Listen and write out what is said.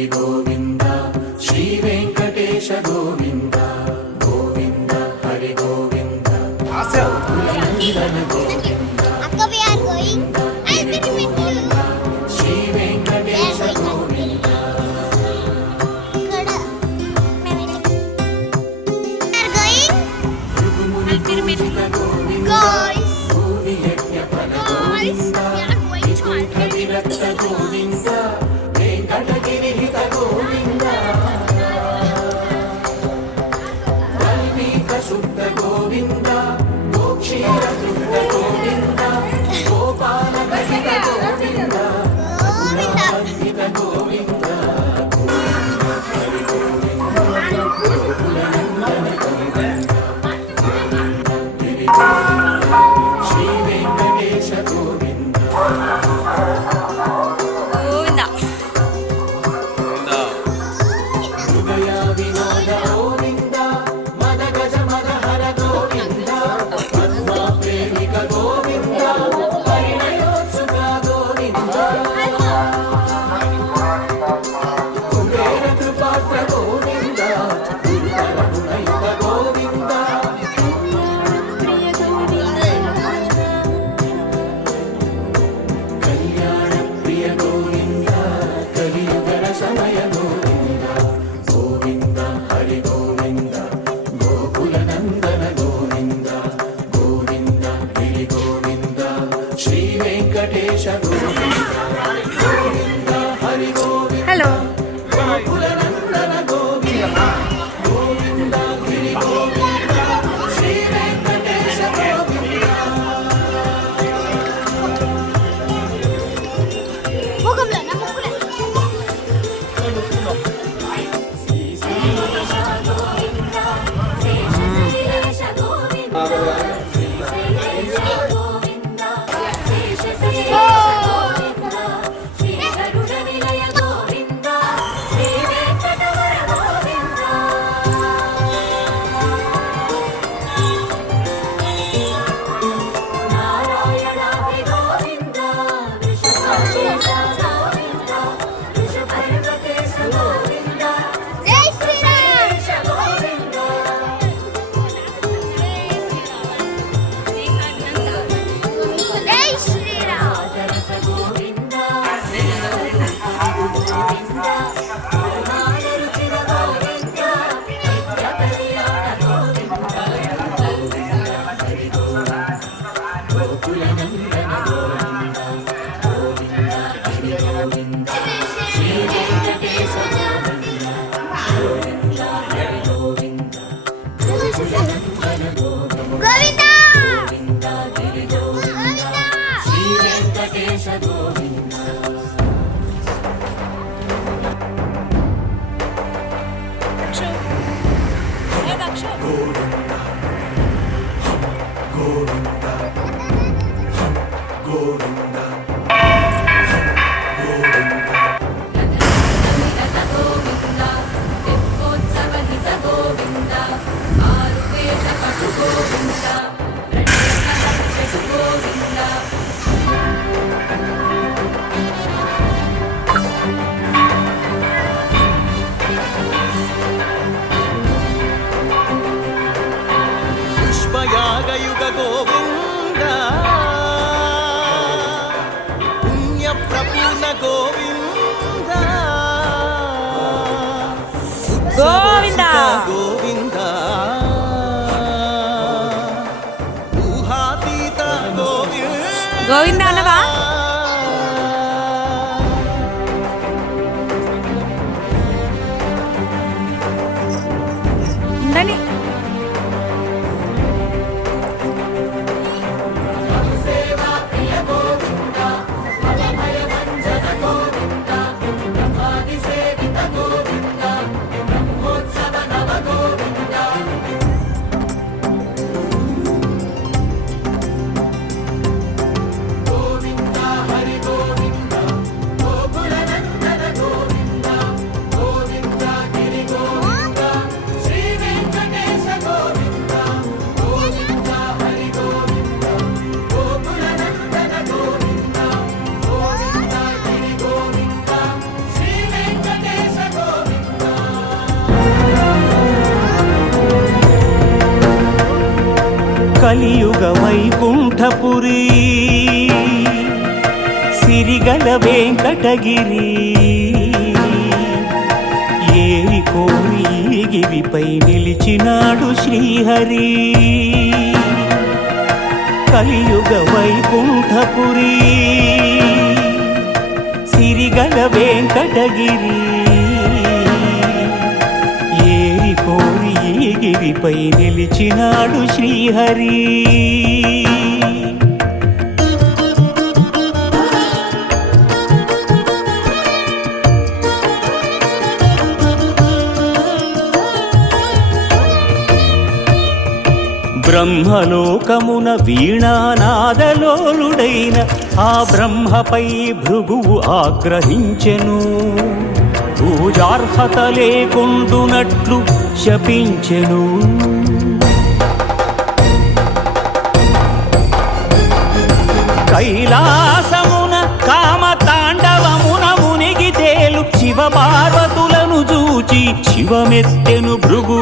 మురళి గోవింద శ్రీ వెంకటేశ గోవింద గోవింద హరి గోవింద నందన గోవింద శ్రీ వెంకటేశ గోవింద భృగుముని పూజిత గోవింద భూమి యజ్ఞ ఫల గోవింద వికుంఠ విరక్త గోవింద వెంకటగిరిహిత గోవింద వాల్మీక శుద్ధ గోవింద గోక్షీర తృప్త గోవింద గోపాల రహిత గోవింద రఘునాథిత గోవింద గోవింద హరి గోవింద గోకుల నందన గోవింద గోవింద గిరి గోవింద శ్రీ వెంకటేశ గోవింద హృదయ వినోద గోవింద మద గజ మద హర గోవింద పద్మ ప్రేమిక గోవింద పరిణయోత్సుక గోవింద కుబేర కృపాత్ర గోవింద గురుతర గుణయుత గోవింద కళ్యాణ ప్రియ గోవింద కలియుగర సమయ గోవింద గోవింద హరి గోవింద గోకుల నందన గోవింద గోవింద గిరి గోవింద శ్రీ వెంకటేశ గోవింద గోవింద హరి గోవింద హలో గోకుల నందన గోవింద గోవింద గిరి గోవింద శ్రీ వెంకటేశ గోవింద గోకుల నందన గోవింద గోవింద గిరి గోవింద శ్రీ వెంకటేశ గోవింద గోవింద హరి గోవింద గోకుల నందన గోవింద గోవింద గిరి గోవింద శ్రీ వెంకటేశ గోవింద గోవింద గోవింద గోవింద పుష్పయాగయుగ గోవింద పుణ్యప్రపూర్ణ గోవింద గోవింద గోవింద ఊహాతీత గోవింద గోవింద అన్నవా ఉందని సేవా ప్రియ గోవింద భయ భంజన గోవింద బ్రహ్మాది సేవిత గోవింద బ్రహ్మోత్సవ కలియుగ వైకుంఠపురి సిరిగల వెంకటగిరి ఏరి కోరి ఈ గిరిపై నిలిచినాడు శ్రీహరి కలియుగ వైకుంఠపురి సిరిగల వెంకటగిరి ఏరి కోరి ఈ గిరిపై నిలిచినాడు శ్రీహరి బ్రహ్మలోకమున వీణానాదలోలుడైన ఆ బ్రహ్మపై భృగువు ఆగ్రహించెను పూజార్హత లేకుండునట్లు శపించెను కైలాసమున కామతాండవమున మునిగి తేలు శివ పార్వతులను చూచి శివమెత్తెను భృగు